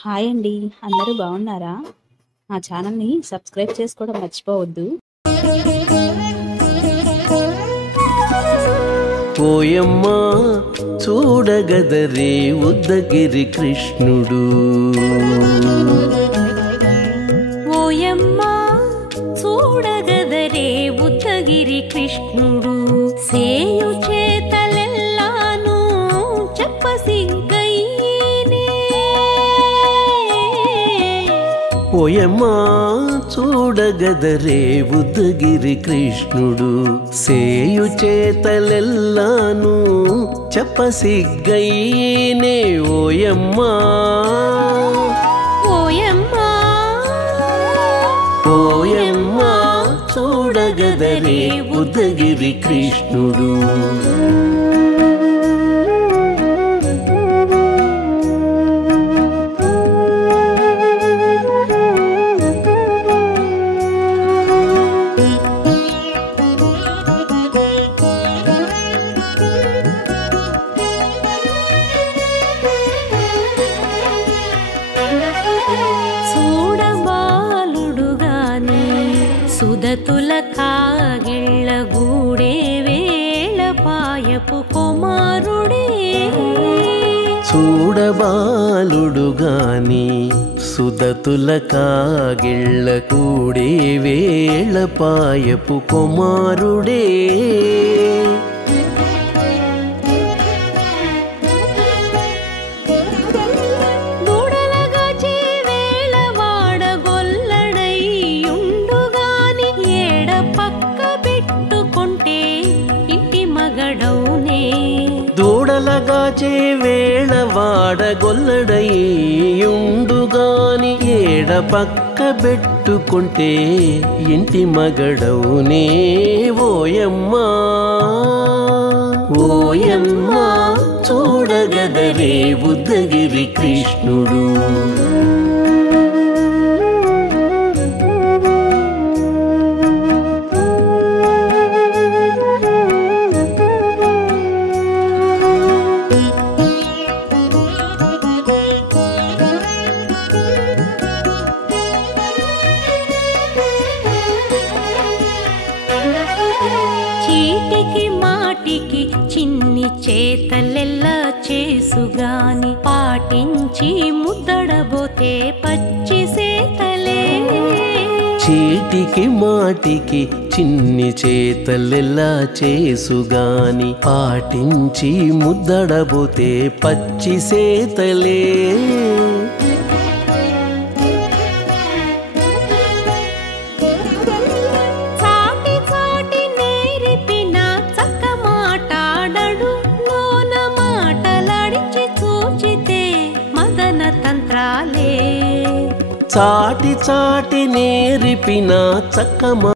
Hi అండి. అందరూ బాగున్నారా? మా ఛానల్‌ని సబ్స్క్రైబ్ చేసుకోవడం మర్చిపోవద్దు. ఓయమ్మ చూడగదరే ఉద్దగిరి కృష్ణుడు. ఓయమ్మ చూడగదరే ఉద్దగిరి కృష్ణుడు. సేయు చేతలెల్లాను చెప్పసిగ్గయ్యేనే. ఓయమ్మ చూడగదరే ఉద్దగిరి కృష్ణుడు. సేయు చేతలెల్లాను చెప్పసిగ్గయ్యేనే. ఓయమ్మ ఓయమ్మ ఓయమ్మ చూడగదరే ఉద్దగిరి కృష్ణుడు. సుదతుల కాగిళ్ళ గూడే వేళ పాయపు కుమారుడే. చూడబాలుడు గాని సుదతుల కాగిళ్ళ కూడే వేళ పాయపు కుమారుడే. దూడలగాచే వేళ వాడగొల్లడయ్యుండుగాని ఏడ పక్క పెట్టుకుంటే ఇంటి మగడవునే. ఓయమ్మ ఓయమ్మ చూడగదరే ఉద్దగిరి కృష్ణుడు. చీటికి మాటికి చిన్ని చేతలెల్లా చేసుగాని పాటించి ముద్దడబోతే పచ్చి సేతలే. చీటికి మాటికి చిన్ని చేతలెల్లా చేసుగాని పాటించి ముద్దడబోతే పచ్చి సేతలే. చాటి చాటి నేర్పిన చక్కమా